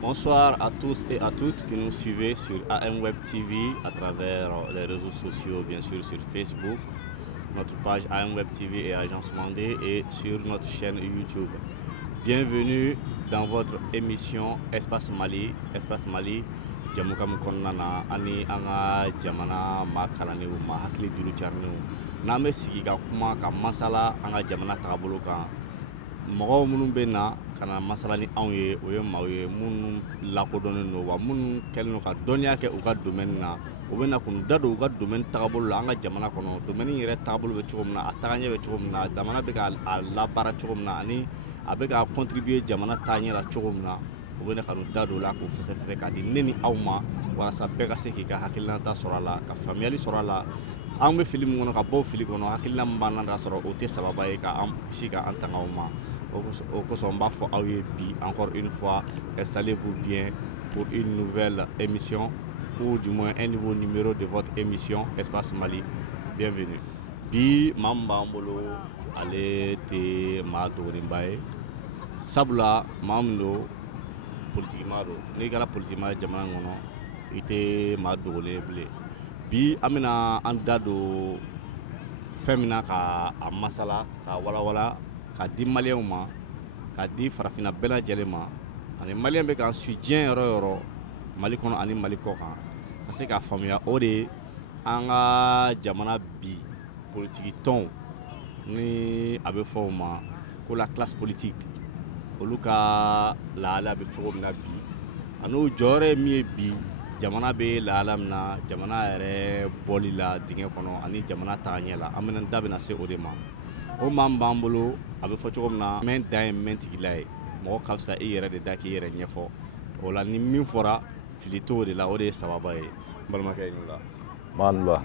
Bonsoir à tous et à toutes qui nous suivez sur AM Web TV à travers les réseaux sociaux, bien sûr sur Facebook, notre page AM Web TV et Agence Mandé et sur notre chaîne YouTube. Bienvenue dans votre émission Espace Mali. Espace Mali, Jamukam Konana, Ani Anga Jamana Makalaniou, Mahakli Dulu Charniou. Name Sigiga Kuma Ka Masala Anga Jamana Tabuluka. Mɔgɔw minnu bɛ na ka na masala ni anw ye o ye maaw ye minnu lakodɔnnen don wa minnu kɛlen don ka dɔnniya kɛ u ka domaine na u bɛ na k'u da don u ka domaine tagabolo la an ka jamana kɔnɔ domaine yɛrɛ tagabolo bɛ cogo min na a tagaɲɛ bɛ cogo min na jamana bɛ ka a labaara cogo min na ani a bɛ ka contribuer jamana taaɲɛ la cogo min na u bɛ na ka n'u da don o la k'u fɛsɛfɛsɛ k'a di ne ni aw ma walasa bɛɛ ka se k'i ka hakilinata sɔrɔ a la ka faamuyali sɔrɔ a la an bɛ fili min kɔnɔ ka bɔ fili kɔnɔ hakilina min b'an na sɔrɔ o tɛ sababa ye ka an kisi ka an tanga o ma o kosɔn n b'a fɔ aw ye bi encore une fois installez-vous bien pour une nouvelle émission ou du moins un nouveau numéro de votre émission Espace Mali. Bienvenue. Bi maa min b'an bolo ale tɛ maa dogolenba ye sabula maa min don politikimaa don n'i kɛra politikimaa ye jamana in kɔnɔ i tɛ maa dogolen ye bilen. Bi an bɛna an da don fɛn min na ka a masala ka walawala ka di maliyɛnw ma ka di farafinna bɛɛ lajɛlen ma ani maliyɛn bɛ k'an su diɲɛ yɔrɔ o yɔrɔ Mali kɔnɔ ani Mali kɔ kan ka se k'a faamuya o de ye an ka jamana bi politiki tɔnw ni a bɛ fɔ o ma ko la classe politique olu ka lahalaya bɛ cogo min na bi ani o jɔyɔrɔ ye min ye bi jamana bɛ lahala min na jamana yɛrɛ bɔli la dingɛ kɔnɔ ani jamana taaɲɛ la an bɛna da bɛna se o de ma o maa min b'an bolo a bɛ fɔ cogo min na mɛn dan ye mɛn tigila ye mɔgɔ ka fisa i yɛrɛ de da k'i yɛrɛ ɲɛfɔ o la ni min fɔra fili t'o de la o de ye sababa ye n balimakɛ i la Malwa.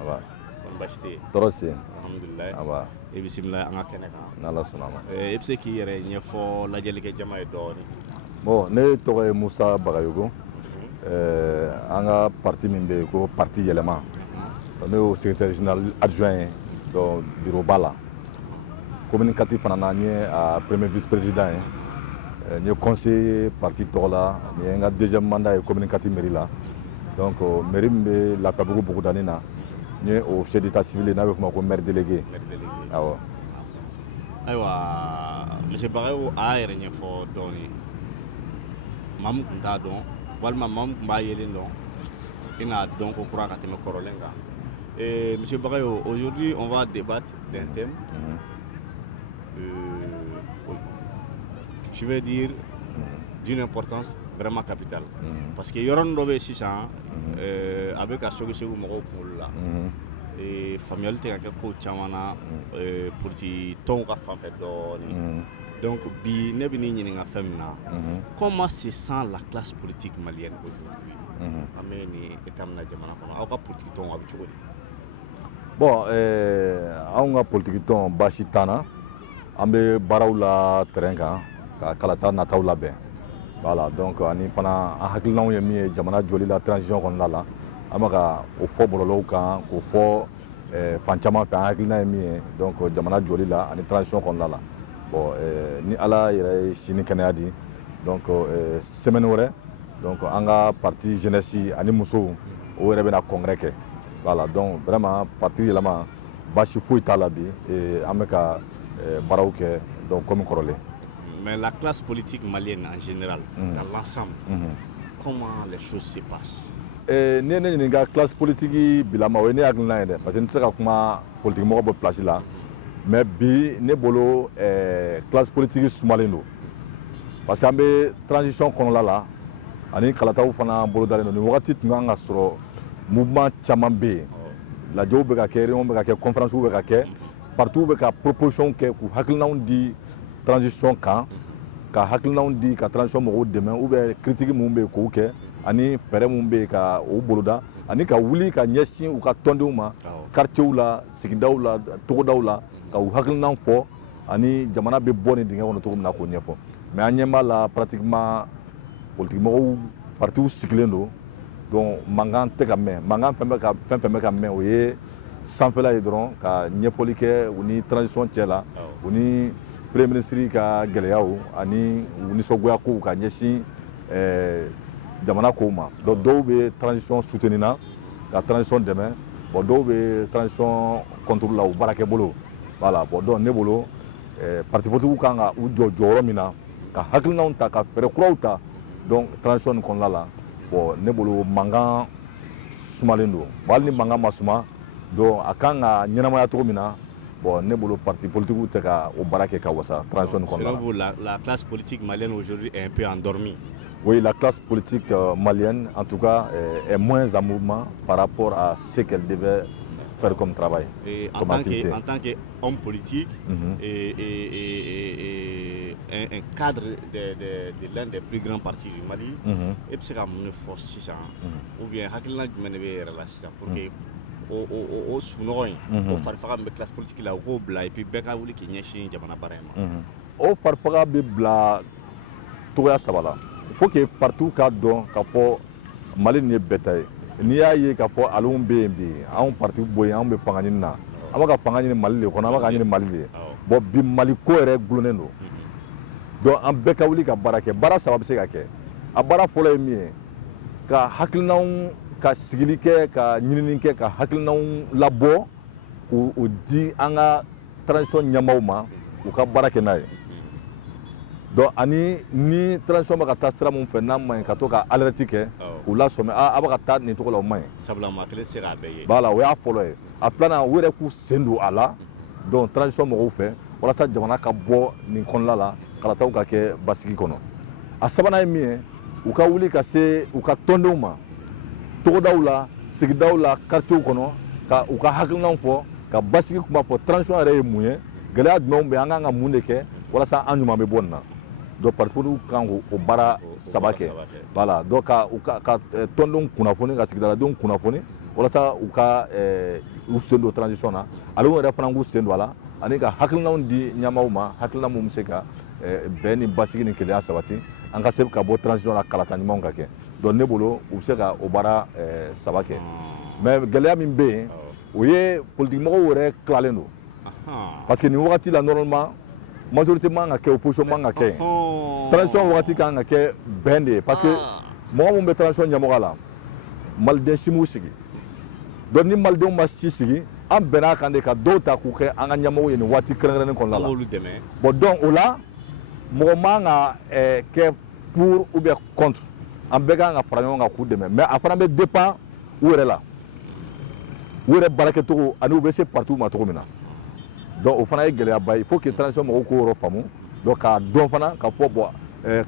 Aba kɔni baasi tɛ yen Tɔɔrɔ se. alhamdulilayi Aba. i bisimila an ka kɛnɛ kan N'Ala sɔnna ma. i bɛ se k'i yɛrɛ ɲɛfɔ lajɛlikɛ jama ye dɔɔni. Bon, ne tɔgɔ ye Musa Bagayogo. An ka parti min bɛ yen ko parti yɛlɛma. Ne y'o secrétaire général adjoint ye donc bureau ba la. Communicatif fana na n ye a premier vice président ye. N ye conseiller parti tɔgɔ la. N ye n ka deuxième mandat ye communicatif mairie la. Donc mairie min bɛ Lafiyabugu Bugudani na. N ye o chef d'état civil ye n'a bɛ f'o ma ko maire délégué. Awɔ. Ayiwa monsieur Bagayogo a y'a yɛrɛ ɲɛfɔ dɔɔni maa min tun t'a dɔn walima maa min tun b'a yelen dɔn i n'a dɔn ko kura ka tɛmɛ kɔrɔlen kan. Monsieur Bagayogo, aujourd'hui on va débattre d'un thème je vais dire d'une importance vraiment capitale parce que yɔrɔnin dɔ bɛ yen sisan a bɛ ka segu mɔgɔw kunkolo la faamuyali tɛ ka kɛ ko caman na politique tɔnw ka fanfɛ dɔɔni donc bi ne bɛ n'i ɲininka fɛn min na comment se sent la classe politique malienne aujourd'hui an bɛ nin état min na jamana kɔnɔ aw ka politique tɔnw a bɛ cogo di. Bon, anw ka politique tɔn baasi t'an na an bɛ baaraw la terrain kan ka kalata nataw labɛn voilà donc ani fana an hakilinaw ye min ye jamana jɔli la transition kɔnɔna la an bɛ ka o fɔ bɔlɔlɔw kan k'o fɔ fan caman fɛ an hakilina ye min ye donc jamana jɔli la ani transition kɔnɔna la bon ni ala yɛrɛ ye sini kɛnɛya di donc semaine wɛrɛ donc an ka parti jeunesse ani musow o yɛrɛ bɛna congrès kɛ voilà donc vraiment parti yɛlɛma baasi foyi t'a la bi an bɛ ka baaraw kɛ donc comme kɔrɔlen. Mais la classe politique malienne en général, dans l'ensemble, comment les choses se passent? Ni ye ne ɲininka classe politique bilama o ye ne hakilina ye dɛ parce que n tɛ se ka kuma politique mɔgɔ bɔ place la mais bi ne bolo classe politique sumalen don parce que an bɛ transition kɔnɔla la ani kalataw fana bolodalen don nin wagati tun kan ka sɔrɔ mouvement caman bɛ yen lajɛw bɛ ka kɛ réunion bɛ ka kɛ conférence bɛ ka kɛ partout bɛ ka proposition kɛ k'u hakilinaw di transition kan ka hakilinaw di ka transition mɔgɔw dɛmɛ ou bien critique mun bɛ yen k'o kɛ ani fɛɛrɛ mun bɛ yen ka o boloda ani ka wuli ka ɲɛsin u ka tɔndenw ma quartierw la sigidaw la togodaw la ka u hakilinaw fɔ ani jamana bɛ bɔ nin dingɛ kɔnɔ cogo min na k'o ɲɛfɔ mais an ɲɛ b'a la pratiquement politique mɔgɔw partiw sigilen don donc mankan tɛ ka mɛn mankan fɛn fɛn bɛ ka mɛn o ye sanfɛla ye dɔrɔn ka ɲɛfɔli kɛ u ni transition cɛ la u ni premier ministre ka gɛlɛyaw ani u nisɔngoya kow ka ɲɛsin jamana kow ma donc dɔw bɛ transition soutenir na ka transition dɛmɛ bon dɔw bɛ transition contrôle la u baarakɛ bolo voilà bon donc ne bolo parti politique kan ka u jɔ jɔyɔrɔ min na ka hakilinaw ta ka fɛɛrɛ kuraw ta donc transition nin kɔnɔna la bon ne bolo mankan sumalen don bon hali ni mankan ma suma donc a kan ka ɲɛnamaya cogo min na bon ne bolo parti politique tɛ ka o baara kɛ ka wasa transition nin kɔnɔna la. Selon vous, la classe politique malienne aujourd'hui est un peu endormie? Oui, la classe politique malienne, en tout cas, est moins en mouvement par rapport à ce qu'elle devait faire comme travail. Et en tant qu'homme politique et un cadre de l'un des plus grands partis du Mali, et puis c'est comme une force, ou bien hakilina jumɛn bɛ yɛrɛ la sisan pour que o sunɔgɔ in o farifaga min bɛ classe politique la o k'o bila et puis bɛɛ ka wuli k'i ɲɛsin jamana baara in ma. O farifaga bɛ bila togoya saba la. Il faut que partout k'a dɔn k'a fɔ Mali nin ye bɛɛ ta ye n'i y'a ye k'a fɔ alenw bɛ yen bi anw parti bɔ yen anw bɛ fanga ɲini na an bɛ ka fanga ɲini Mali de kɔnɔ an bɛ ka ɲini Mali de bon bi Mali ko yɛrɛ gulonnen don donc an bɛɛ ka wuli ka baara kɛ baara saba bɛ se ka kɛ a baara fɔlɔ ye min ye ka hakilinaw ka sigili kɛ ka ɲinini kɛ ka hakilinaw labɔ k'o di an ka transition ɲɛmaaw ma u ka baara kɛ n'a ye. Donc ani ni transition bɛ ka taa sira min fɛ n'a ma ɲi ka to ka alerte kɛ u la sɔmɛ a bɛ ka taa nin cogo la o ma ɲi. Sabula maa kelen se k'a bɛɛ ye. Voilà o y'a fɔlɔ ye a filanan u yɛrɛ k'u sen don a la donc transition mɔgɔw fɛ walasa jamana ka bɔ nin kɔnɔna la kalataw ka kɛ basigi kɔnɔ a sabanan ye min ye u ka wuli ka se u ka tɔndenw ma togodaw la sigidaw la quartierw kɔnɔ ka u ka hakilinaw fɔ ka basigi kuma fɔ transition yɛrɛ ye mun ye gɛlɛya jumɛnw bɛ an kan ka mun de kɛ walasa an ɲuman bɛ bɔ nin na. Donc parti politique kan k'o baara saba kɛ voilà donc ka tɔndenw kunnafoni ka sigidaladenw kunnafoni walasa u ka u sen don transition na ale yɛrɛ fana k'u sen don a la ani ka hakilinaw di ɲɛmaaw ma hakilina mun bɛ se ka bɛn ni basigi ni kelenya sabati an ka se ka bɔ transition na kalata ɲumanw ka kɛ donc ne bolo u bɛ se ka o baara saba kɛ mais gɛlɛya min bɛ yen o ye politique mɔgɔw yɛrɛ tilalen don parce que nin wagati la normalement majorité man ka kɛ opposition man ka kɛ transition wagati kan ka kɛ bɛn de ye parce que mɔgɔ mun bɛ transition ɲɛmɔgɔ la maliden si m'u sigi donc ni malidenw ma si sigi an bɛn'a kan de ka dɔw ta k'u kɛ an ka ɲɛmɔgɔw ye nin waati kɛrɛnkɛrɛnnen kɔnɔna la bon donc o la mɔgɔ man ka kɛ pour ou bien contre an bɛɛ kan ka fara ɲɔgɔn kan k'u dɛmɛ mais a fana bɛ dépend u yɛrɛ la u yɛrɛ baarakɛcogo ani u bɛ se partiw ma cogo min na. Donc o fana ye gɛlɛyaba ye il faut que transition mɔgɔw k'o yɔrɔ faamu donc k'a dɔn fana ka fɔ bon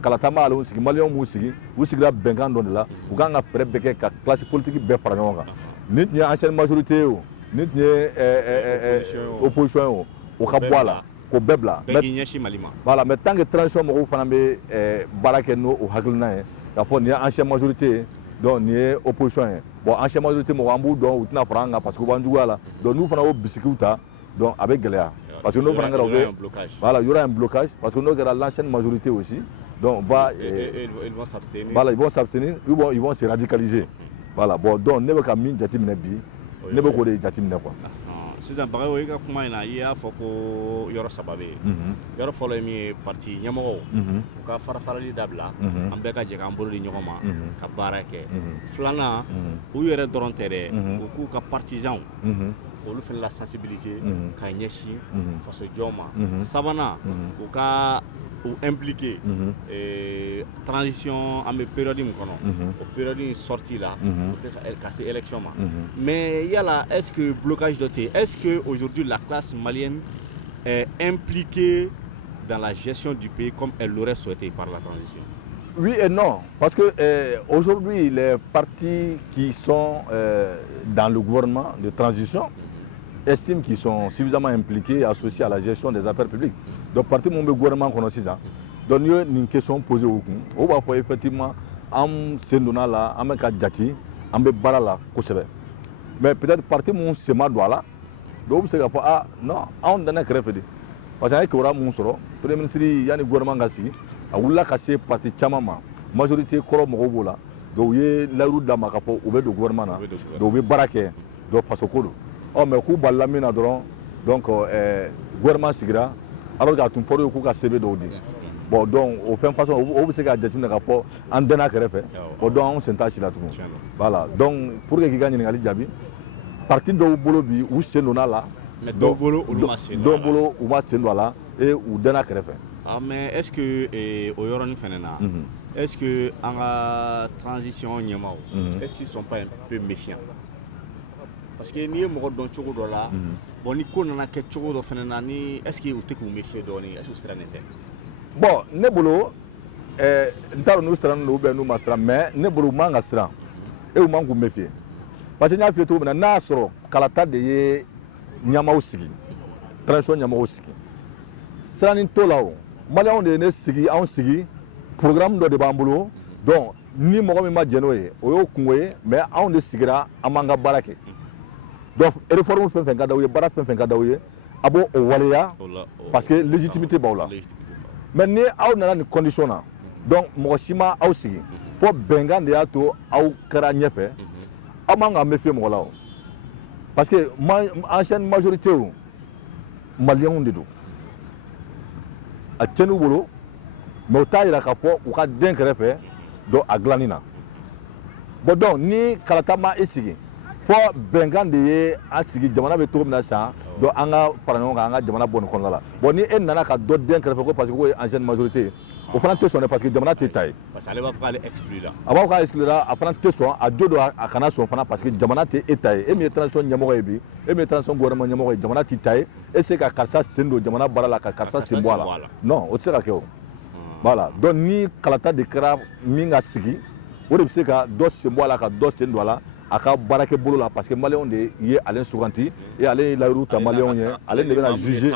kalata ma ale sigi maliyɛnw b'u sigi u sigira bɛnkan dɔ de la u kan ka fɛɛrɛ bɛɛ kɛ ka classe politique bɛɛ fara ɲɔgɔn kan ni tun ye ancienne majorité ye o ni tun ye opposition ye o o ka bɔ a la k'o bɛɛ bila voilà mais tant que transition mɔgɔw fana bɛ baara kɛ n'o hakilina ye k'a fɔ nin ye ancienne majorité ye donc nin ye opposition ye bon ancienne majorité mɔgɔ an b'u dɔn u tɛna fara an kan parce que u b'an juguya la donc n'u fana y'o bisikiw ta donc a bɛ gɛlɛya parce que n'o fana kɛra voilà il y aura un blocage parce que n'o kɛra l'ancienne majorité aussi donc va ils vont s'abstenir voilà ils vont s'abstenir ils vont se radicaliser voilà bon donc ne bɛ ka min jateminɛ bi ne bɛ k'o de jateminɛ quoi. Sisan Bagayogo i ka kuma in na i y'a fɔ ko yɔrɔ saba bɛ yen yɔrɔ fɔlɔ ye min ye parti ɲɛmɔgɔw u ka farafarali dabila an bɛɛ ka jɛ k'an bolo di ɲɔgɔn ma ka baara kɛ filanan u yɛrɛ dɔrɔn tɛ dɛ u k'u ka partisans olu fana la sensibiliser ka ɲɛsin fasojɔ ma sabanan u ka u impliquer transition an bɛ période min kɔnɔ o période in sortie la ka se élection ma mais yala est-ce que blocage dɔ tɛ yen est-ce que aujourd'hui la classe malienne est impliquée dans la gestion du pays comme elle l'aurait souhaité par la transition? Oui et non, parce que aujourd'hui les partis qui sont dans le gouvernement de transition estiment qu'ils sont suffisamment impliqués et associés à la gestion des affaires publiques. Donc parti mon gouvernement qu'on a aussi ça. Donc il y a une question posée au coup. On va voir effectivement en sendona là, en meka jati, en be bara là, kosebe. Mais peut-être parti mon sema doit là. Donc c'est que ah non, on donne créfedi. Parce que avec aura mon soro, premier ministre yani gouvernement gasi, a wula kasé parti chamama, majorité koro mogo là. Donc il y a la route d'ama kapo au de gouvernement là. Donc il barake, donc passe au colo. Oh mais ku balamina dron donc gouvernement sigira alors que tout foro ku ka sebe do di bon donc au fɛn façon o bɛ se ka jateminɛ ka fɔ an dɛnna kɛrɛfɛ o donc anw sen t'a si la tugun voilà donc pour que k'i ka ɲininkali jaabi parti dɔw bolo bi u sen donna la mais dɔw bolo olu ma sen dɔw bolo u ma sen don a la et u dɛnna kɛrɛfɛ. Ah, mais est-ce que au yɔrɔnin fɛnɛ na est-ce que an ka transition ɲɛmaaw est-ce qu'ils sont pas un peu méfiants parce que n'i ye mɔgɔ dɔn cogo dɔ la bon ni ko nana kɛ cogo dɔ fɛnɛ na ni est-ce que u tɛ k'u méfier dɔɔni est-ce que u sirannen tɛ. bon ne bolo n t'a dɔn n'u sirannen don ou bien n'u ma siran mais ne bolo u man ka siran et u man k'u méfier parce que n y'a f'i ye cogo min na n'a y'a sɔrɔ kalata de ye ɲɛmaaw sigi transition ɲɛmɔgɔw sigi siranni t'o la o maliyɛnw de ye ne sigi anw sigi programme dɔ de b'an bolo donc ni mɔgɔ min ma jɛn n'o ye o y'o kungo ye mais anw de sigira an b'an ka baara kɛ donc réforme fɛn fɛn ka d'aw ye baara fɛn fɛn ka d'aw ye a b'o waleya parce que légitimité b'aw la mais ni aw nana nin condition na donc mɔgɔ si ma aw sigi fo bɛnkan de y'a to aw kɛra ɲɛfɛ aw man ka méfier mɔgɔ la o parce que ancienne majorité o maliyɛnw de don a tiɲɛn'u bolo mais u t'a yira k'a fɔ u ka den kɛrɛfɛ donc a dilanni na bon donc ni kalata ma i sigi fo bɛnkan de ye an sigi jamana bɛ cogo min na sisan donc an ka fara ɲɔgɔn kan an ka jamana bɔ nin kɔnɔna la bon ni e nana ka dɔ den kɛrɛfɛ ko parce que k'o ye ancienne majorité o fana tɛ sɔn dɛ parce que jamana tɛ ta ye. parce que ale b'a fɔ k'ale exclura. a b'a fɔ k'a exclura a fana tɛ sɔn a don a kana sɔn fana parce que jamana tɛ e ta ye e min ye transition ɲɛmɔgɔ ye bi e min ye transition gouvernement ɲɛmɔgɔ ye jamana tɛ ta ye e se ka karisa sen don jamana baara la ka karisa sen bɔ a la non o tɛ se ka kɛ o. voilà donc ni kalata de kɛra min ka sigi o de bɛ se ka dɔ sen bɔ a la ka dɔ sen don a la a ka baarakɛ bolo la parce que maliyɛnw de ye ale suganti et ale ye layiru ta maliyɛnw ye ale de bɛna juger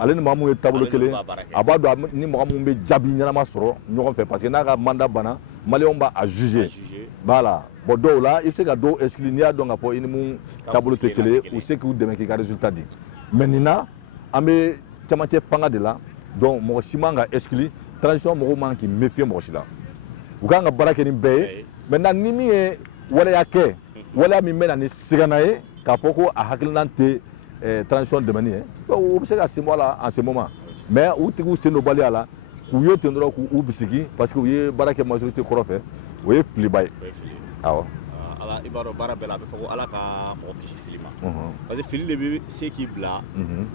ale ni maa mun ye taabolo kelen a b'a dɔn ni mɔgɔ mun bɛ jaabi ɲɛnama sɔrɔ ɲɔgɔn fɛ parce que n'a ka mandat banna maliyɛnw b'a juger voilà bon dɔw la i bɛ se ka dɔw exclure n'i y'a dɔn k'a fɔ i ni mun taabolo tɛ kelen u se k'u dɛmɛ k'i ka résultat di mais nin na an bɛ camancɛ fanga de la donc mɔgɔ si man ka exclure transition mɔgɔw man k'i méfier mɔgɔ si la u kan ka baara kɛ ni bɛɛ ye maintenant ni min ye waleya kɛ waleya min bɛ na ni sigana ye k'a fɔ ko a hakilinan tɛ transition dɛmɛni ye o bɛ se ka sen bɔ a la en ce moment mais u tigiw sen don baliya la k'u ye ten dɔrɔn k'u bisigi parce que u ye baara kɛ majorité kɔrɔ fɛ o ye filiba ye awɔ. ala i b'a dɔn baara bɛɛ la a bɛ fɔ ko ala ka mɔgɔ kisi fili ma parce que fili de bɛ se k'i bila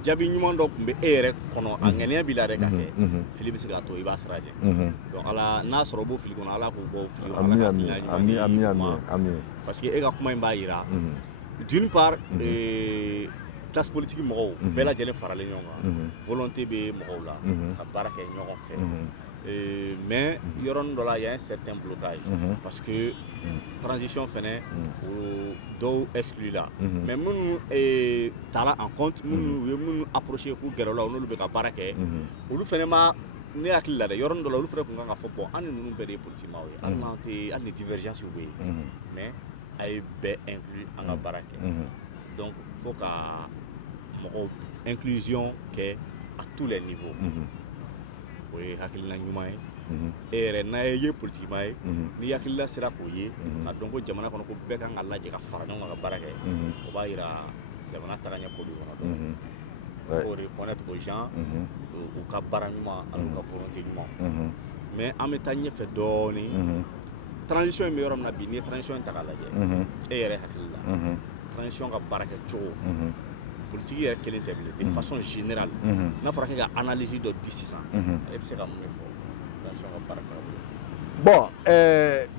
jaabi ɲuman dɔ tun bɛ e yɛrɛ kɔnɔ a ŋaniya b'i la yɛrɛ ka kɛ fili bɛ se k'a to i b'a sira jɛ donc ala n'a sɔrɔ o b'o fili kɔnɔ ala k'o bɔ o fili kɔnɔ parce que e ka kuma in b'a jira d'une part classe politique mɔgɔw bɛɛ lajɛlen faralen ɲɔgɔn kan volonté bɛ mɔgɔw la ka baara kɛ ɲɔgɔn fɛ mais yɔrɔnin dɔ la il y a un certain blocage parce que transition fɛnɛ o dɔw exclu la mais minnu tala en compte minnu u ye minnu approché k'u gɛrɛ o la n'olu bɛ ka baara kɛ olu fɛnɛ ma ne hakili la dɛ yɔrɔnin dɔ la olu fɛnɛ tun kan ka fɔ bon an ni ninnu bɛɛ de ye politiciens ye hali n'an tɛ hali ni divergence bɛ yen mais a ye bɛɛ inclus an ka baara kɛ donc faut ka mɔgɔw inclusion kɛ à tous les niveaux. o ye hakilina ɲuman ye e yɛrɛ n'a ye politikiman ye ni hakilila sera k'o ye ka dɔn ko jamana kɔnɔ ko bɛɛ kan ka lajɛ ka fara ɲɔgɔn kan ka baara kɛ o b'a jira jamana tagaɲɛ ko do kɔnɔ il faut reconnaître aux gens u ka baara ɲuman ani u ka volonté ɲuman mais an bɛ taa ɲɛfɛ dɔɔni transition in bɛ yɔrɔ min na bi n'i ye transition in ta k'a lajɛ e yɛrɛ hakili la transition ka baara kɛ cogo politique yɛrɛ kelen tɛ bilen de façon générale n'a fɔra k'e ka analyse dɔ di sisan e bɛ se ka mun fɔ transition ka baara kɛra bon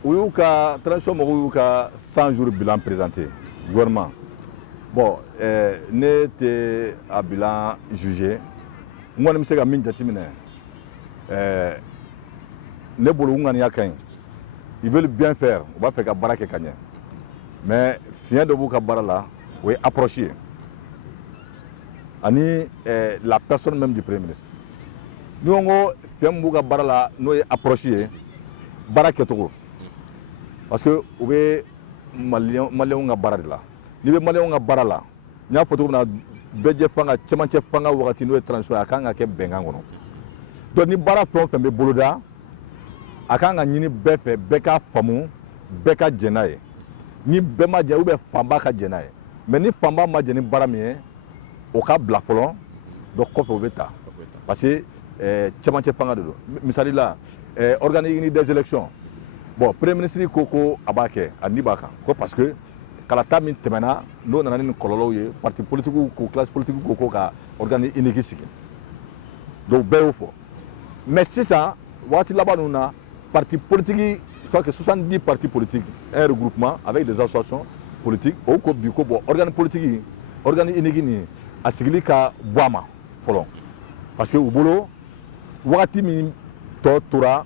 u y'u ka transition mɔgɔw y'u ka 100 jours bilan présenté gouvernement bon ne tɛ a bilan jugé n kɔni bɛ se ka min jateminɛ ne bolo u ŋaniya ka ɲi ils veulent bien faire u b'a fɛ ka baara kɛ ka ɲɛ mais fiɲɛ dɔ b'u ka baara la o ye approche ye ani la personne même du premier ministre ni ko ko fɛn min b'u ka baara la n'o ye approche ye baara kɛcogo parce que u bɛ maliyɛnw ka baara de la n'i bɛ maliyɛnw ka baara la n y'a fɔ cogo min na bɛɛjɛ fanga cɛmancɛ fanga wagati n'o ye transition ye a kan ka kɛ bɛnkan kɔnɔ donc ni baara fɛn o fɛn bɛ boloda a kan ka ɲini bɛɛ fɛ bɛɛ ka faamu bɛɛ ka jɛn n'a ye ni bɛɛ ma jɛn ou bien fanba ka jɛn n'a ye mais ni fanba ma jɛn ni baara min ye o ka bila fɔlɔ donc kɔfɛ o bɛ ta parce que cɛmancɛ fanga de don misali la organiser des élections bon premier ministre ko a b'a kɛ a ni b'a kan ko parce que kalata min tɛmɛna n'o nana ni kɔlɔlɔw ye parti politique ko classe politique ko ka organiser unique sigi donc bɛɛ y'o fɔ mais sisan waati laban ninnu na parti politique je crois que 70 partis politiques un regroupement avec des associations politiques o ko bi ko bon organe politique organe unique ni a sigili ka bɔ a ma fɔlɔ parce que u bolo wagati min tɔ tora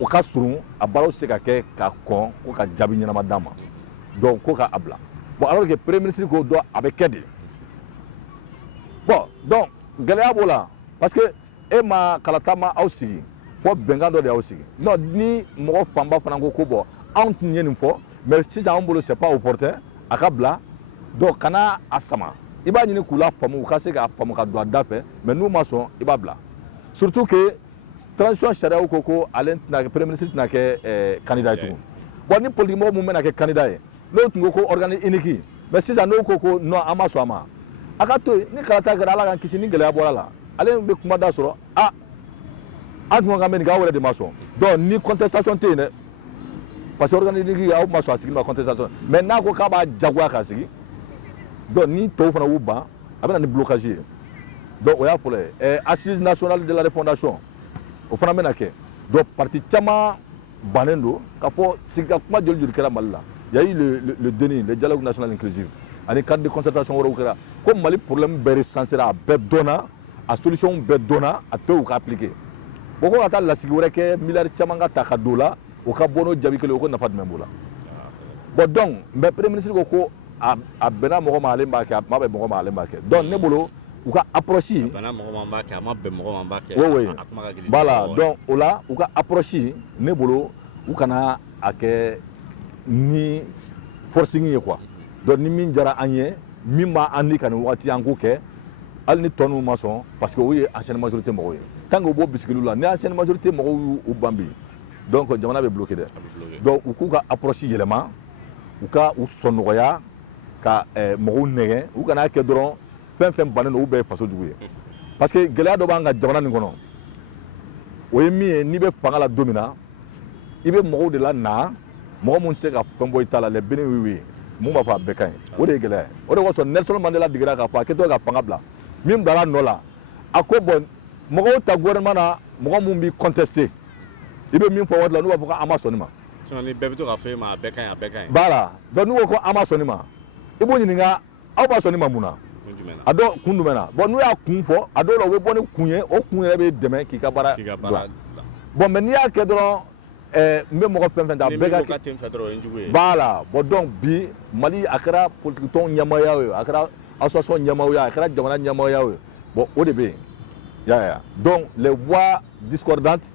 o ka surun a baaraw se ka kɛ ka kɔn ko ka jaabi ɲɛnama d'a ma donc ko ka a bila bon alors que premier ministre ko dɔ a bɛ kɛ de bon donc gɛlɛya b'o la parce que e ma kalata ma aw sigi fɔ bɛnkan dɔ de y'aw sigi non ni mɔgɔ fanba fana ko bon anw tun ye nin fɔ mais sisan anw bolo c'est pas opportun a ka bila donc kana a sama i b'a ɲini k'u la faamu u ka se k'a faamu ka don a da fɛ mais n'u ma sɔn i b'a bila surtout que transition sariyaw ko ale tɛna kɛ premier ministre tɛna kɛ candidat ye tugun bon ni politique mɔgɔ mun bɛna kɛ candidat ye n'o tun ko organe unique mais sisan n'o ko non an ma sɔn a ma a ka to yen ni kalata kɛra ala k'an kisi ni gɛlɛya bɔra la ale bɛ kuma da sɔrɔ an tun ka mɛn nin k'aw yɛrɛ de ma sɔn donc ni contestation tɛ yen dɛ parce que organe unique aw ma sɔn a sigi ma contestation mais n'a ko k'a b'a jagoya k'a sigi donc ni tɔw fana y'u ban a bɛ na ni blocage ye donc o y'a fɔlɔ ye assise nationale de la refondation o fana bɛna kɛ donc parti caman bannen don k'a fɔ sigika kuma joli joli kɛra Mali la il y a eu le DENI le dialogue national inclusif ani cadre de concertation wɛrɛw kɛra ko Mali problème bɛɛ recensé a bɛɛ dɔnna a solution bɛɛ dɔnna a tɛ u ka appliquer bon ko ka taa lasigi wɛrɛ kɛ miliyari caman ka ta ka don o la o ka bɔ n'o jaabi kelen o ko nafa jumɛn b'o la bon donc mais premier ministre ko a bɛnna mɔgɔ ma ale b'a kɛ a ma bɛn mɔgɔ ma ale b'a kɛ donc ne bolo u ka approche bɛnna mɔgɔ ma b'a kɛ a ma bɛn mɔgɔ ma b'a kɛ oui a kuma ka gɛlɛn voilà donc o la u ka approche ne bolo u kana a kɛ ni forcing ye quoi donc ni min diyara an ye min b'a an ni ka nin waati an k'o kɛ hali ni tɔ ninnu ma sɔn parce que o ye ancienne majorité mɔgɔw ye tant que u b'o bisigiliw la ni ancienne majorité mɔgɔw y'u ban bi donc jamana bɛ bloqué dɛ donc u k'u ka approche yɛlɛma u ka u sɔn nɔgɔya ka mɔgɔw nɛgɛ u kana kɛ dɔrɔn fɛn fɛn bannen don u bɛɛ ye faso jugu ye parce que gɛlɛya dɔ b'an ka jamana nin kɔnɔ o ye min ye n'i bɛ fanga la don min na i bɛ mɔgɔw de la na mɔgɔ mun tɛ se ka fɛn bɔ i ta la les béné oui oui mun b'a fɔ a bɛɛ ka ɲi o de ye gɛlɛya ye o de kosɔn Nelson Mandela digira k'a fɔ a kɛtɔ ka fanga bila min bilara nɔ la a ko bon mɔgɔw ta gouvernement na mɔgɔ mun b'i contester i bɛ min fɔ waati la n'u b'a fɔ ko an ma sɔn nin ma ni bɛɛ bɛ to k'a fɔ e ma a bɛɛ ka ɲi a bɛɛ ka ɲi voilà donc n'u ko ko an ma sɔn nin ma i b'o ɲininka aw b'a sɔn nin ma mun na a dɔw kun jumɛn na bon n'u y'a kun fɔ a dɔw la u bɛ bɔ ni kun ye o kun yɛrɛ bɛ dɛmɛ k'i ka baara dilan bon mais n'i y'a kɛ dɔrɔn n bɛ mɔgɔ fɛn fɛn ta bɛɛ ka ten fɛ dɔrɔn o ye jugu ye voilà bon donc bi Mali a kɛra politique tɔn ɲɛmaaya ye a kɛra association ɲɛmaaya ye a kɛra jamana ɲɛmaaya ye bon o de bɛ yen ya donc les voix discordantes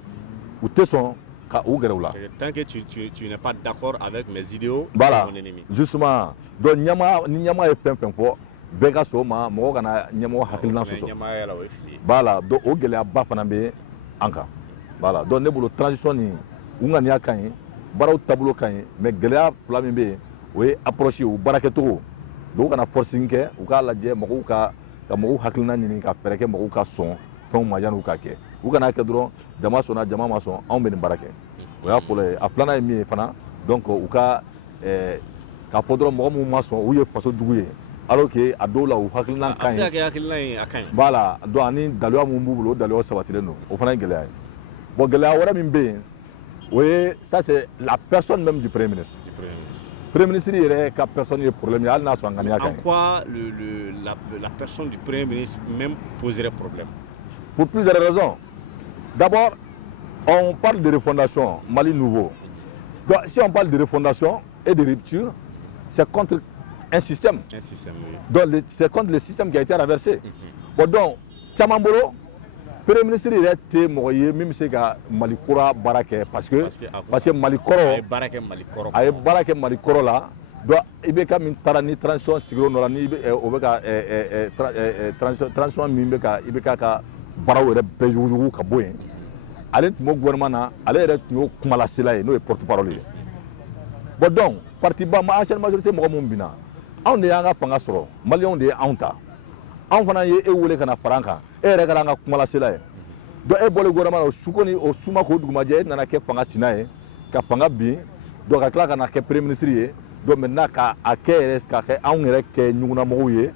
u tɛ sɔn ka u gɛrɛ u la tant que tu n'es pas d'accord avec mes idéaux voilà mon ennemi justement donc ɲɛmaa ni ɲɛmaa ye fɛn fɛn fɔ bɛɛ ka sɔn o ma mɔgɔ kana ɲɛmɔgɔ hakilina sɔsɔ voilà donc o gɛlɛyaba fana bɛ an kan voilà donc ne bolo transition nin u ŋaniya ka ɲi baaraw taabolo ka ɲi mais gɛlɛya fila min bɛ yen o ye approche ye u baara kɛcogo donc u kana forcing kɛ u k'a lajɛ mɔgɔw ka mɔgɔw hakilina ɲini ka fɛɛrɛ kɛ mɔgɔw ka sɔn fɛnw ma yanni u ka kɛ u kana kɛ dɔrɔn jama sɔnna jama ma sɔn anw bɛ nin baara kɛ o y'a fɔlɔ ye a filanan ye min ye fana donc u ka k'a fɔ dɔrɔn mɔgɔ minnu ma sɔn u ye faso jugu ye alors que a dɔw la u hakilina ka ɲi a bɛ se ka kɛ hakilina ye a ka ɲi voilà donc ani daluya mun b'u bolo o daluyaw sabatilen don o fana ye gɛlɛya ye bon gɛlɛya wɛrɛ min bɛ yen o ye ça c'est la personne même du premier ministre premier ministre yɛrɛ ka personne ye problème ye hali n'a sɔrɔ a ŋaniya ka ɲi en quoi la personne du premier ministre même poserait problème pour plusieurs raisons d'abord on parle de refondation Mali nouveau donc si on parle de refondation et de rupture c'est contre un système oui. Donc c'est contre le système qui a été renversé. Bon donc caman bolo premier ministre yɛrɛ tɛ mɔgɔ ye min bɛ se ka Mali kura baara kɛ parce que Mali kɔrɔ a ye baara kɛ Mali kɔrɔ la donc IBK min taara ni transition sigiyɔrɔ dɔ la ni o bɛ ka transition min bɛ ka IBK ka baaraw yɛrɛ bɛɛ yugujugu ka bɔ yen ale tun b'o gouvernement na ale yɛrɛ tun y'o kumalasela ye n'o ye porte parole ye bon donc parti ba ma ancienne majorité mɔgɔ mun binna anw de y'an ka fanga sɔrɔ maliyɛnw de ye anw ta anw fana ye e wele ka na fara an kan e yɛrɛ kɛra an ka kumalasela ye donc e bɔlen gouvernement o su kɔni o suma k'o dugumajɛ e nana kɛ fanga sina ye ka fanga bin donc ka tila ka na kɛ premier ministre ye donc maintenant ka a kɛ yɛrɛ ka kɛ anw yɛrɛ kɛ ɲugunnamɔgɔw ye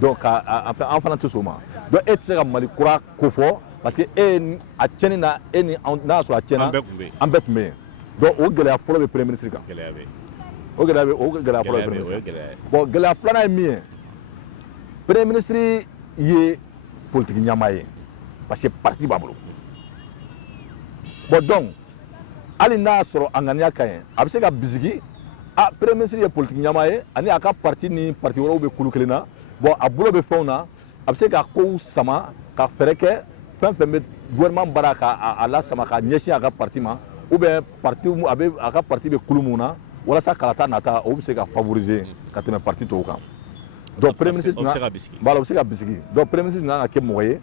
donc ka an fana tɛ sɔn o ma donc e tɛ se ka Mali kura ko fɔ parce que e a tiɲɛni na e ni n'a y'a sɔrɔ a tiɲɛna an bɛɛ tun bɛ yen donc o gɛlɛya fɔlɔ bɛ premier ministre kan o gɛlɛya fɔlɔ bɛ premier ministre bon gɛlɛya filanan ye min ye premier ministre ye politique ɲɛmaa ye parce que parti b'a bolo bon donc hali n'a y'a sɔrɔ a ŋaniya ka ɲi a bɛ se ka bisigi premier ministre ye politique ɲɛmaa ye ani a ka parti ni parti wɛrɛw bɛ kulu kelen na bon a bolo bɛ fɛnw na a bɛ se ka kow sama ka fɛɛrɛ kɛ fɛn fɛn bɛ gouvernement baara k'a lasama ka ɲɛsin a ka parti ma ou bien parti a ka parti bɛ kulu mun na walasa kalata nata o bɛ se ka favoriser ka tɛmɛ parti tɔw kan donc premier ministre o bɛ se ka bisigi donc premier ministre kan ka kɛ mɔgɔ ye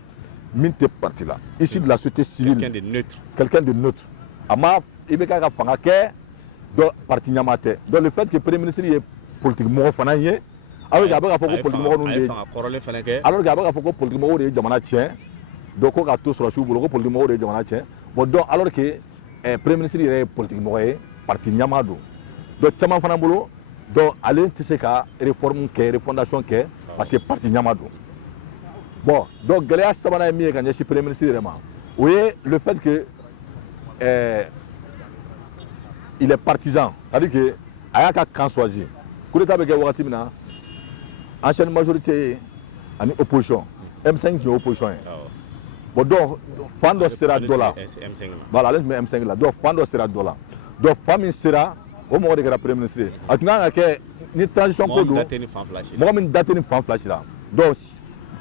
min tɛ parti la issu de la société civile quelqu'un de neutre a ma i bɛ k'a ka fanga kɛ donc parti ɲɛmaa tɛ donc le fait que premier ministre ye politique mɔgɔ fana ye alors que a bɛ k'a fɔ ko politique mɔgɔ ninnu de alors que a bɛ k'a fɔ ko politique mɔgɔw de ye jamana tiɲɛ donc ko ka to sɔrɔsiw bolo ko politique mɔgɔw de ye jamana tiɲɛ bon donc alors que premier ministre yɛrɛ ye politique mɔgɔ ye parti ɲɛmaa don donc caman fana bolo donc ale tɛ se ka réforme kɛ refondation kɛ parce que parti ɲɛmaa don bon donc gɛlɛya sabanan ye min ye ka ɲɛsin premier ministre yɛrɛ ma o ye le fait que il est partisan c'est-à-dire que a y'a ka camp choisi coup d'état bɛ kɛ wagati min na ancienne majorité ani opposition M5 tun ye opposition ye bon donc fan dɔ sera dɔ la voilà ale tun bɛ M5 la donc fan dɔ sera dɔ la donc fan min sera o mɔgɔ de kɛra premier ministre ye a tun kan ka kɛ ni transition ko don mɔgɔ min da tɛ ni fan fila si la donc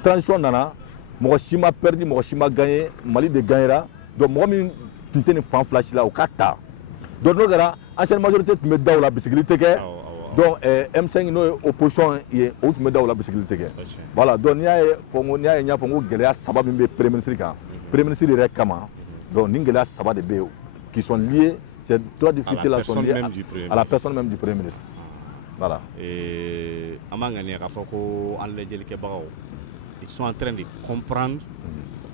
transition nana mɔgɔ si ma perdu mɔgɔ si ma gagné Mali de gagnera donc mɔgɔ min tun tɛ ni fan fila si la o ka ta donc n'o kɛra ancienne majorité tun bɛ da o la bisigili tɛ kɛ donc M5 n'o ye opposition ye o tun bɛ da o la bisigili tɛ kɛ voilà donc n'i y'a ye n y'a fɔ n ko gɛlɛya saba min bɛ premier ministre kan premier ministre yɛrɛ kama donc nin gɛlɛya saba de bɛ yen qui sont liés ces trois difficultés là sont liées à la personne même du premier ministre voilà. An b'a ŋaniya k'a fɔ ko an lajɛlikɛbagaw ils sont en train de comprendre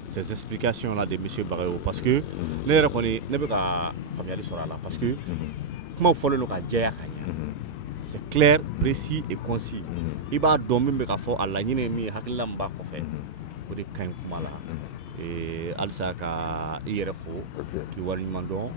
ces explications là de monsieur Bagayogo parce que ne yɛrɛ kɔni ne bɛ ka faamuyali sɔrɔ a la parce que kumaw fɔlen don ka jɛya ka ɲɛ c'est clair précis et concis i b'a dɔn min bɛ ka fɔ a laɲini ye min ye hakilila min b'a kɔfɛ o de ka ɲi kuma la halisa ka i yɛrɛ fo k'i waleɲuman dɔn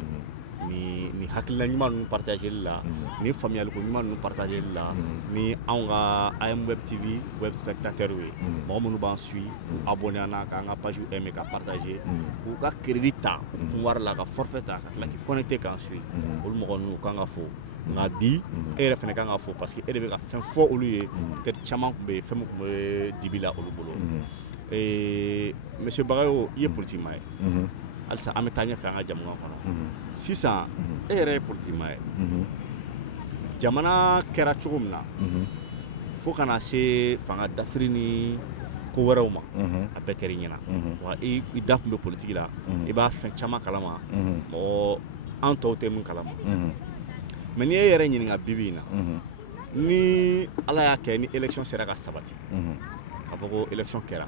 ni hakilila ɲuman ninnu partageli la ni faamuyaliko ɲuman ninnu partageli la ni anw ka AM Web TV web spectateurs ye mɔgɔ minnu b'an suit abonné an na k'an ka page aimer ka partager k'u ka crédit ta u kun wari la ka forfait ta ka tila k'i connecter k'an suit olu mɔgɔ ninnu kan ka fo nka bi e yɛrɛ fana kan ka fo parce que e de bɛ ka fɛn fɔ olu ye peut-être caman tun bɛ yen fɛn min tun bɛ dibi la olu bolo monsieur Bagayogo i ye politique maa ye halisa an bɛ taa ɲɛfɛ an ka jamana kɔnɔ sisan e yɛrɛ ye politique maa ye jamana kɛra cogo min na fo kana se fanga dafiri ni ko wɛrɛw ma a bɛɛ kɛra i ɲɛna wa i da tun bɛ politique la i b'a fɛn caman kalama mɔgɔ an tɔw tɛ min kalama mais n'i ye yɛrɛ ɲininka bibi in na ni ala y'a kɛ ni élection sera ka sabati ka fɔ ko élection kɛra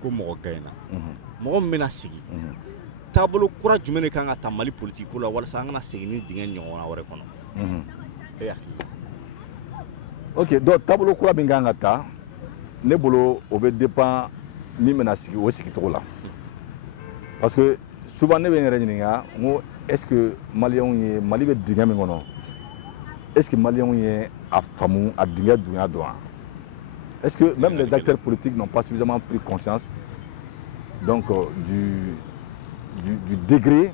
ko mɔgɔ gagnera mɔgɔ min bɛna sigi taabolo kura jumɛn de kan ka ta Mali politique ko la walasa an kana segin ni dingɛ ɲɔgɔnna wɛrɛ kɔnɔ e hakili ok donc taabolo kura min kan ka ta ne bolo o bɛ dépend min bɛna sigi o sigicogo la parce que souvent ne bɛ n yɛrɛ ɲininka n ko est ce que maliyɛnw ye Mali bɛ dingɛ min kɔnɔ est ce que maliyɛnw ye a faamu a dingɛ dunya dɔn wa est ce que même les acteurs politiques n'ont pas suffisamment pris conscience donc du degré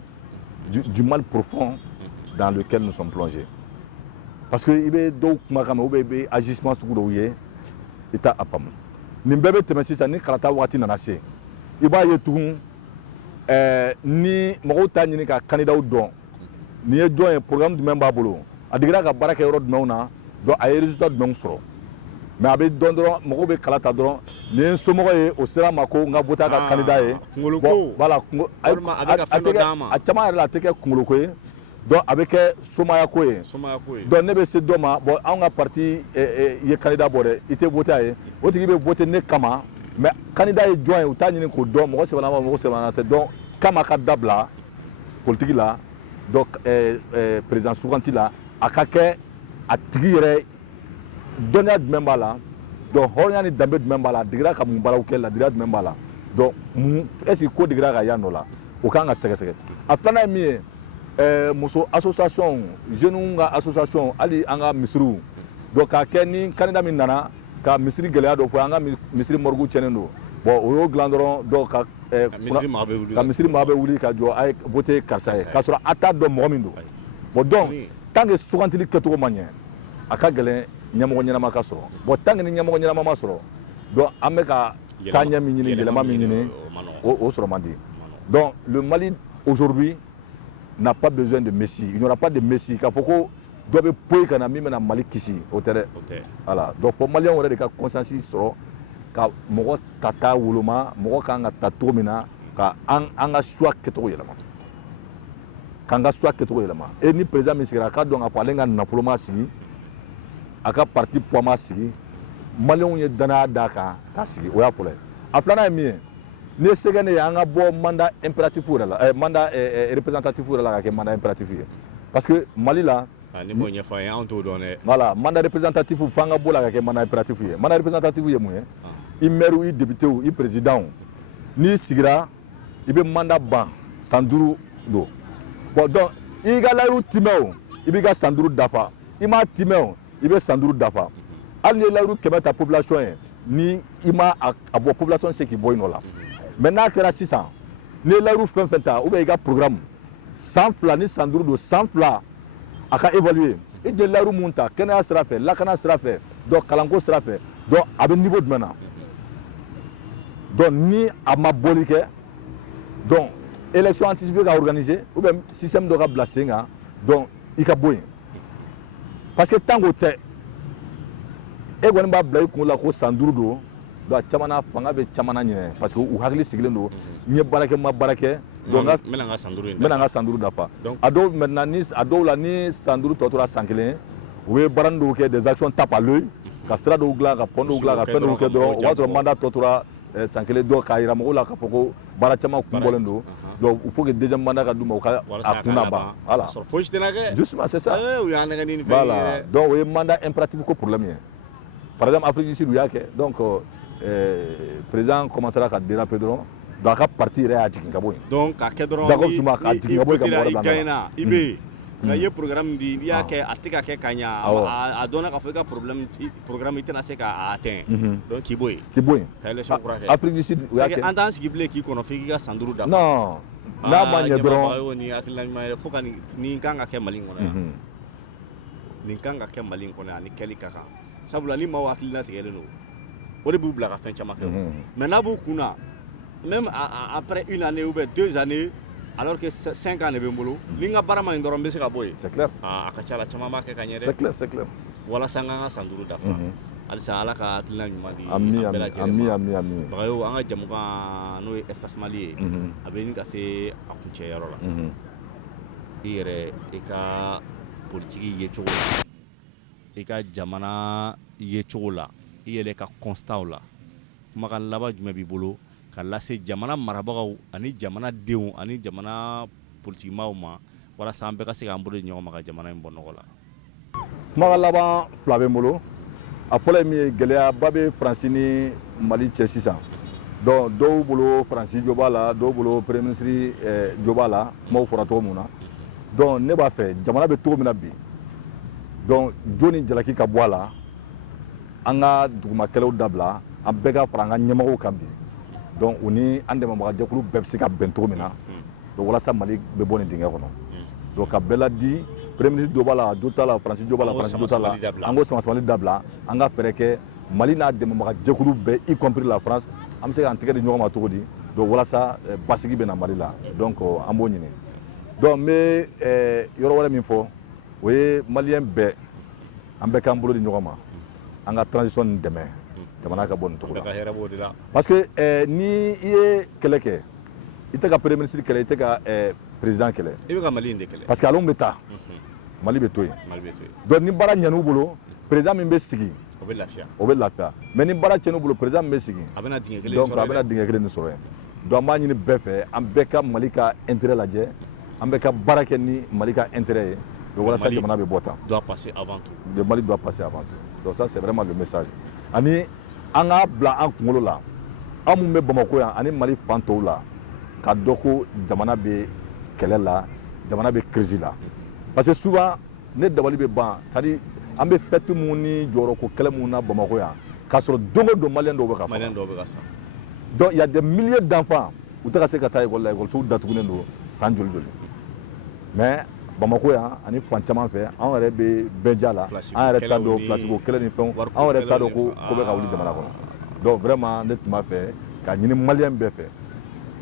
du mal profond dans lequel nous sommes plongés parce que il bɛ dɔw kumakan ou bɛ agissement sugu dɔw ye i t'a faamu nin bɛɛ bɛ tɛmɛ sisan ni kalata waati nana se i b'a ye tugun ni mɔgɔw t'a ɲini ka candidat dɔn nin ye jɔn ye programme jumɛn b'a bolo a degera ka baara kɛ yɔrɔ jumɛnw na donc a ye résultat jumɛnw sɔrɔ mais a bɛ dɔn dɔrɔn mɔgɔw bɛ kala ta dɔrɔn nin ye somɔgɔ ye o sera ma ko n ka voter a ka candidat ye bon voilà a caman yɛrɛ la a tɛ kɛ kunkoloko ye donc a bɛ kɛ somaya ko ye donc ne bɛ se dɔ ma bon anw ka parti ye candidat bɔ dɛ i tɛ voter a ye o tigi bɛ voter ne kama mais candidat ye jɔn ye u t'a ɲini k'o dɔn mɔgɔ sɛbɛnna ma mɔgɔ sɛbɛnna tɛ donc kama ka dabila politique la donc président suganti la a ka kɛ a tigi yɛrɛ dɔnniya jumɛn b'a la donc hɔrɔnya ni danbe jumɛn b'a la a digira ka mun baaraw kɛ ladiriya jumɛn b'a la donc est-ce que ko digira ka yan nɔ la o kan ka sɛgɛsɛgɛ a filanan ye min ye muso association jeunes ka association hali an ka misiriw donc k'a kɛ ni candidat min nana ka misiri gɛlɛya dɔ fɔ an ka misiri morgue tiɲɛnen don bon o y'o dilan dɔrɔn donc ka misiri maa bɛ wuli ka jɔ a ye voté karisa ye k'a sɔrɔ a t'a dɔn mɔgɔ min don bon donc tant que sugantili kɛcogo ma ɲɛ a ka gɛlɛn ɲɛmɔgɔ ɲɛnama ka sɔrɔ bon tant que ni ɲɛmɔgɔ ɲɛnama ma sɔrɔ donc an bɛ ka taaɲɛ min ɲini yɛlɛma min ɲini o sɔrɔ man di donc le Mali aujourd'hui n'a pas besoin de Messi il n'y aura pas de Messi k'a fɔ ko dɔ bɛ poyi ka na min bɛna Mali kisi o tɛ dɛ voilà donc fɔ maliyɛnw yɛrɛ de ka conscience sɔrɔ ka mɔgɔ ta woloma mɔgɔ kan ka ta cogo min na ka an ka choix kɛcogo yɛlɛma k'an ka choix kɛcogo yɛlɛma et ni président min sigira a ka dɔn k'a fɔ ale ka nafolo ma sigi a ka parti poids ma sigi maliyɛnw ye danaya d'a kan k'a sigi o y'a fɔlɔ ye a filanan ye min ye ni ye se kɛ ne ye an ka bɔ mandat impératif yɛrɛ la mandat représentatif yɛrɛ la ka kɛ mandat impératif ye parce que Mali la ni m'o ɲɛfɔ an ye anw t'o dɔn dɛ voilà mandat représentatif f'an ka bɔ la ka kɛ mandat impératif ye mandat représentatif ye mun ye i maire i député i président n'i sigira i bɛ mandat ban san 5 don bon donc i ka layiru timɛ o i b'i ka san 5 dafa i m'a timɛ o i bɛ san 5 dafa hali ni ye layiru 100 ta population ye ni i ma a bɔ population se k'i bɔ i nɔ la mais n'a kɛra sisan n'i ye layiru fɛn fɛn ta ou bien i ka programme san 2 ni san 5 don san 2 a ka évaluer i tun ye layiru mun ta kɛnɛya sira fɛ lakana sira fɛ donc kalanko sira fɛ donc a bɛ niveau jumɛn na donc ni a ma boli kɛ donc élection anticipée ka organiser ou bien système dɔ ka bila sen kan donc i ka bɔ yen parce que tant k'o tɛ e kɔni b'a bila i kun la ko san 5 don donc a caman na fanga bɛ caman na ɲinɛ parce que u hakili sigilen don n ye baara kɛ n ma baara kɛ donc n bɛna n ka san 5 dafa a dɔw maintenant ni a dɔw la ni san 5 tɔ tora san 1 u bɛ baaranin dɔw kɛ des actions tape à l'œil ka sira dɔw dilan ka pont dɔw dilan ka fɛn dɔw kɛ dɔrɔn o b'a sɔrɔ mandat tɔ tora san 1 dɔw k'a yira mɔgɔw la k'a fɔ ko baara caman kun bɔlen don donc il faut que deuxième mandat ka d'u ma u ka a kun na ban voilà justement c'est ça voilà donc o ye mandat impératif ko problème ye par exemple Afrique du Sud u y'a kɛ donc président commencera ka déraper dɔrɔn donc a ka parti yɛrɛ y'a jigin ka bɔ yen donc k'a kɛ dɔrɔn ni i votera i gagnera i bɛ yen nka i ye programme di n'i y'a kɛ a tɛ ka kɛ ka ɲa a dɔnna k'a fɔ i ka programme i tɛna se k'a atteindre donc k'i bɔ yen ka élection kura kɛ Afrique du Sud u y'a kɛ an t'an sigi bilen k'i kɔnɔ f'i k'i ka san 5 dafa non n'a ma ɲɛ dɔrɔn ni hakilina ɲuman ye fo ka nin kan ka kɛ Mali kɔnɔ yan nin kan ka kɛ Mali kɔnɔ yan ni kɛli ka kan sabula ni maaw hakilina tigɛlen don o de b'u bila ka fɛn caman kɛ mais n'a b'u kun na même après une année ou bien 2 années alors que 5 ans de bɛ n bolo ni n ka baara ma ɲi dɔrɔn n bɛ se ka bɔ yen c'est clair a ka ca la caman b'a kɛ ka ɲɛ dɛ c'est clair walasa n ka n ka san 5 dafa halisa ala ka hakilina ɲuman di an ami bɛɛ lajɛlen ma ami bagayogo an ka jamukan n'o ye espace Mali ye a bɛ ɲini ka se a kuncɛyɔrɔ la i yɛrɛ i ka politiki yecogo la i ka jamana yecogo la i yɛrɛ ka constat la kumakan laban jumɛn b'i bolo ka lase jamana marabagaw ani jamana denw ani jamana politikimaaw ma walasa an bɛɛ ka se k'an bolo di ɲɔgɔn ma ka jamana in bɔ nɔgɔ la kumakan laban fila bɛ n bolo a fɔlɔ ye min ye gɛlɛyaba bɛ Faransi ni Mali cɛ sisan donc dɔw bolo Faransi jo b'a la dɔw bolo premier ministre jo b'a la kumaw fɔra cogo min na donc ne b'a fɛ jamana bɛ cogo min na bi donc jo ni jalaki ka bɔ a la an ka dugumakɛlaw dabila an bɛɛ ka fara an ka ɲɛmɔgɔw kan bi donc u ni an dɛmɛbagajɛkulu bɛɛ bɛ se ka bɛn cogo min na donc walasa Mali bɛ bɔ nin dingɛ kɔnɔ donc ka bɛɛ ladi premier ministre jo b'a la jo t'a la Faransi jo b'a la Faransi jo t'a la an k'o sama-samali dabila an ka fɛɛrɛ kɛ Mali n'a dɛmɛbagajɛkulu bɛɛ y compris la France an bɛ se k'an tɛgɛ di ɲɔgɔn ma cogo di donc walasa basigi bɛ na Mali la donc an b'o ɲini donc n bɛ yɔrɔ wɛrɛ min fɔ o ye maliyɛn bɛɛ an bɛɛ k'an bolo di ɲɔgɔn ma an ka transition nin dɛmɛ jamana ka bɔ nin cogo la parce que ni i ye kɛlɛ kɛ i tɛ ka premier ministre kɛlɛ i tɛ ka président kɛlɛ i bɛ ka Mali in de kɛlɛ parce que alenw bɛ taa Mali bɛ to yen donc ni baara ɲɛn'u bolo président min bɛ sigi o bɛ lafiya mais ni baara tiɲɛn'u bolo président min bɛ sigi a bɛna dingɛ kelen donc a bɛna dingɛ kelen de sɔrɔ yen donc an b'a ɲini bɛɛ fɛ an bɛɛ ka Mali ka intérêt lajɛ an bɛɛ ka baara kɛ ni Mali ka intérêt ye walasa jamana bɛ bɔ tan. doit passer avant tout. Le Mali doit passer avant tout. Donc ça c'est vraiment le message. Ani an ka bila an kunkolo la an mun bɛ Bamako yan ani Mali fan tɔw la ka dɔn ko jamana bɛ kɛlɛ la jamana bɛ crise la parce que souvent ne dabali bɛ ban c'est à dire an bɛ fête mun ni jɔyɔrɔko kɛlɛ mun na Bamako yan k'a sɔrɔ don o don maliyɛn dɔw bɛ ka faga. Maliyɛn dɔw bɛ ka sa. Donc il y a des milliers d'enfants u tɛ ka se ka taa école la école datugulen don san joli joli mais Bamako yan ani fan caman fɛ an yɛrɛ bɛ bɛnja la an yɛrɛ t'a dɔn place ko kɛlɛ ni fɛnw an yɛrɛ t'a dɔn ko bɛ ka wuli jamana kɔnɔ donc vraiment ne tun b'a fɛ ka ɲini maliyɛn bɛɛ fɛ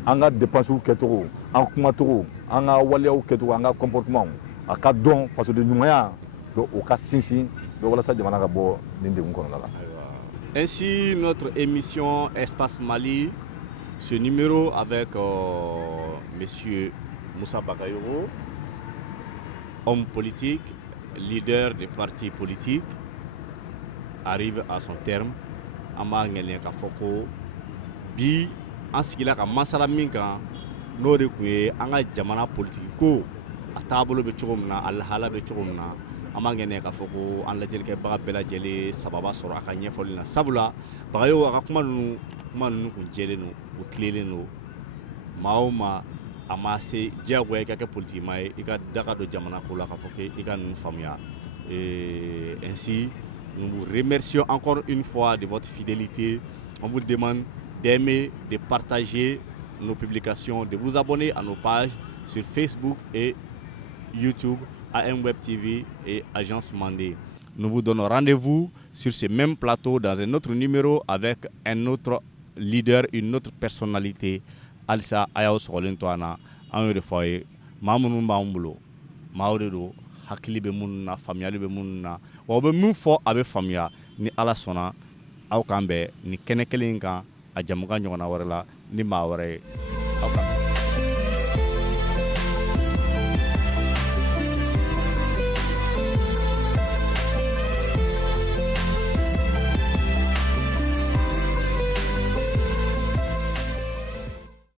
an ka dépenses kɛcogo an kumacogo an ka waleyaw kɛcogo an ka comportement a ka dɔn parce que ɲumanya donc o ka sinsin donc walasa jamana ka bɔ nin degun kɔnɔna la. Ainsi, notre émission Espace Mali, ce numéro avec Monsieur Moussa Bakayoko, homme politique, leader des partis politiques, arrive à son terme. Ama ngelen ka foko bi an sigila ka masala min kan n'o de kun ye an ka jamana politique ko a taabolo bɛ cogo min na a lahala bɛ cogo min na an b'a ŋɛnɛ k'a fɔ ko an lajɛlikɛbaga bɛɛ lajɛlen sababa sɔrɔ a ka ɲɛfɔli la sabula Bagayogo a ka kuma ninnu kun jɛlen don u tilenlen don maa o maa a ma se diyagoya i ka kɛ politikimaa ye i ka daga don jamana ko la k'a fɔ i ka ninnu faamuya ainsi nous vous remercions encore une fois de votre fidélité. On vous demande d'aimer, de partager nos publications, de vous abonner à nos pages sur Facebook et YouTube, AM Web TV et Agence Mandé. Nous vous donnons rendez-vous sur ce même plateau dans un autre numéro avec un autre leader, une autre personnalité. Alisa Ayaw Solentoana, en refoye, Mamoun Bambulo, Maoredo, hakili be mun na famiyali be mun na wa be mun fɔ a be famiya ni Ala sɔnna aw kan bɛn ni kɛnɛ kelen kan a jamukan ɲɔgɔnna wɛrɛ la ni maa wɛrɛ ye aw kan